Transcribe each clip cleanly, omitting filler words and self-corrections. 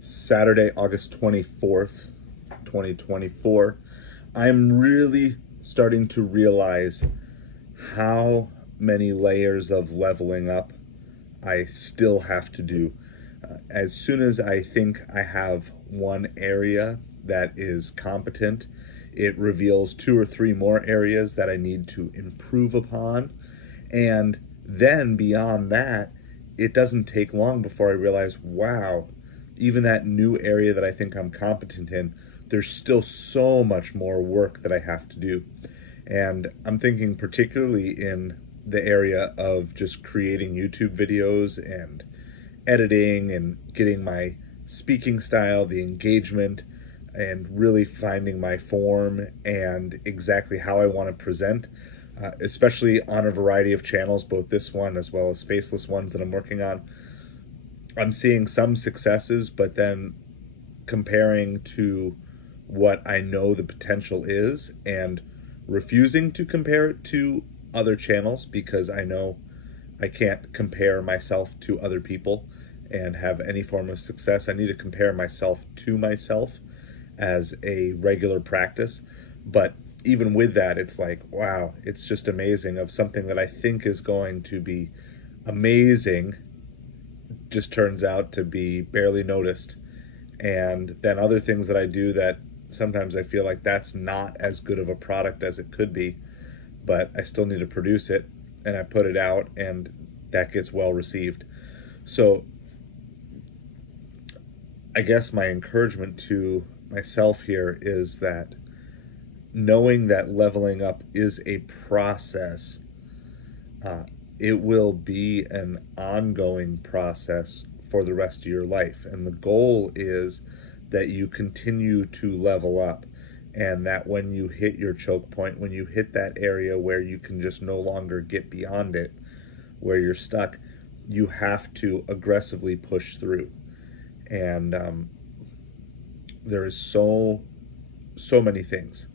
Saturday, August 24th, 2024. I'm really starting to realize how many layers of leveling up I still have to do. As soon as I think I have one area that is competent, it reveals 2 or 3 more areas that I need to improve upon. And then beyond that, it doesn't take long before I realize, wow, even that new area that I think I'm competent in, there's still so much more work that I have to do. And I'm thinking particularly in the area of just creating YouTube videos and editing and getting my speaking style, the engagement, and really finding my form and exactly how I want to present, especially on a variety of channels, both this one as well as faceless ones that I'm working on. I'm seeing some successes, but then comparing to what I know the potential is and refusing to compare it to other channels because I know I can't compare myself to other people and have any form of success. I need to compare myself to myself as a regular practice. But even with that, it's like, wow, it's just amazing of something that I think is going to be amazing just turns out to be barely noticed. And then other things that I do that sometimes I feel like that's not as good of a product as it could be, but I still need to produce it and I put it out and that gets well received. So I guess my encouragement to myself here is that knowing that leveling up is a process, it will be an ongoing process for the rest of your life. And the goal is that you continue to level up and that when you hit your choke point, when you hit that area where you can just no longer get beyond it, where you're stuck, you have to aggressively push through. And there is so many things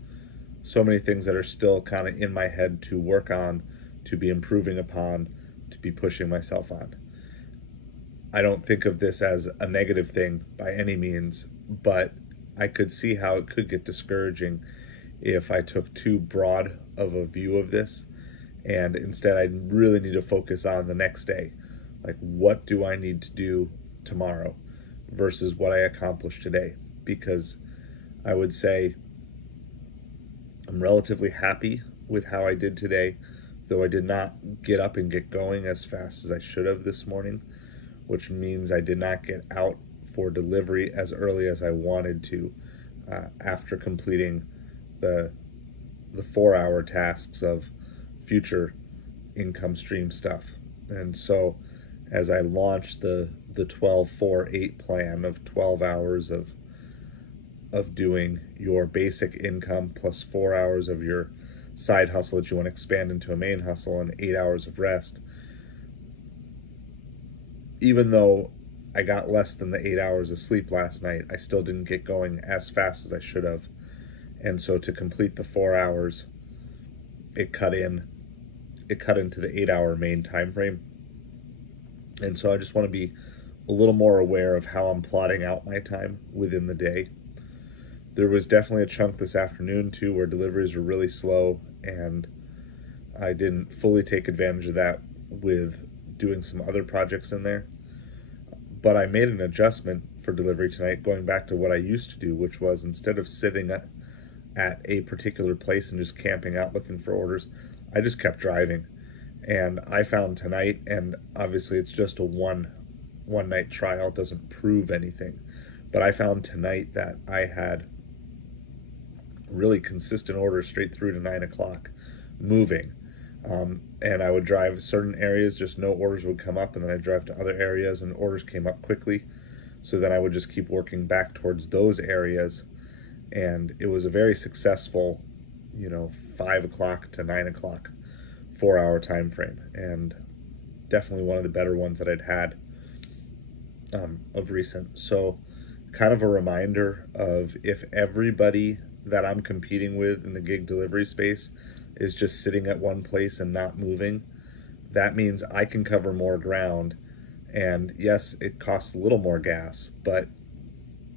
that are still kind of in my head to work on, to be improving upon, to be pushing myself on. I don't think of this as a negative thing by any means, but I could see how it could get discouraging if I took too broad of a view of this. And instead, I really need to focus on the next day. Like, what do I need to do tomorrow versus what I accomplished today? Because I would say I'm relatively happy with how I did today, though I did not get up and get going as fast as I should have this morning, which means I did not get out for delivery as early as I wanted to after completing the 4-hour tasks of future income stream stuff. And so as I launched the 12-4-8 plan of 12 hours of doing your basic income plus 4 hours of your side hustle that you want to expand into a main hustle and 8 hours of rest, even though I got less than the 8 hours of sleep last night, I still didn't get going as fast as I should have. And so to complete the 4 hours, it cut into the 8-hour main time frame. And so I just want to be a little more aware of how I'm plotting out my time within the day. There was definitely a chunk this afternoon too where deliveries were really slow, and I didn't fully take advantage of that with doing some other projects in there. But I made an adjustment for delivery tonight, going back to what I used to do, which was instead of sitting at a particular place and just camping out looking for orders, I just kept driving. And I found tonight, and obviously it's just a one night trial, it doesn't prove anything, but I found tonight that I had really consistent orders straight through to 9 o'clock moving. And I would drive certain areas, just no orders would come up, and then I'd drive to other areas and orders came up quickly. So then I would just keep working back towards those areas. And it was a very successful, 5 o'clock to 9 o'clock 4-hour time frame, and definitely one of the better ones that I'd had of recent. So kind of a reminder of, if everybody that I'm competing with in the gig delivery space is just sitting at one place and not moving, that means I can cover more ground. And yes, it costs a little more gas, but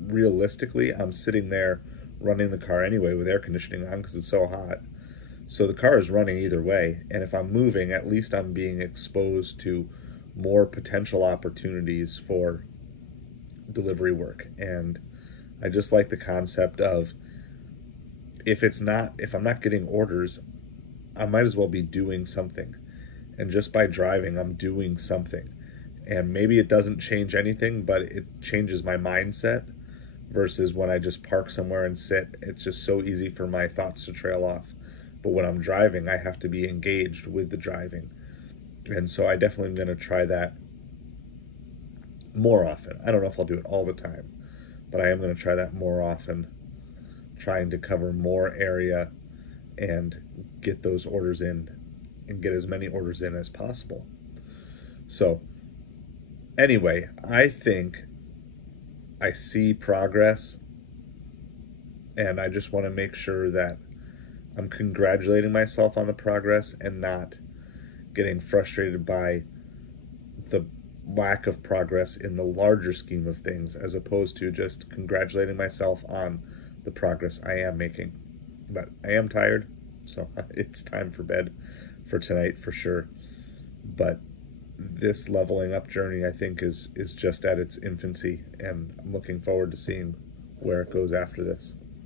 realistically, I'm sitting there running the car anyway with air conditioning on because it's so hot. So the car is running either way. And if I'm moving, at least I'm being exposed to more potential opportunities for delivery work. And I just like the concept of if I'm not getting orders, I might as well be doing something. And just by driving, I'm doing something. And maybe it doesn't change anything, but it changes my mindset versus when I just park somewhere and sit. It's just so easy for my thoughts to trail off. But when I'm driving, I have to be engaged with the driving. And so I definitely am going to try that more often. I don't know if I'll do it all the time, but I am going to try that more often, trying to cover more area and get those orders in and get as many orders in as possible. So anyway, I think I see progress, and I just want to make sure that I'm congratulating myself on the progress and not getting frustrated by the lack of progress in the larger scheme of things, as opposed to just congratulating myself on the progress I am making. But I am tired, so it's time for bed for tonight for sure. But this leveling up journey, I think, is just at its infancy, and I'm looking forward to seeing where it goes after this.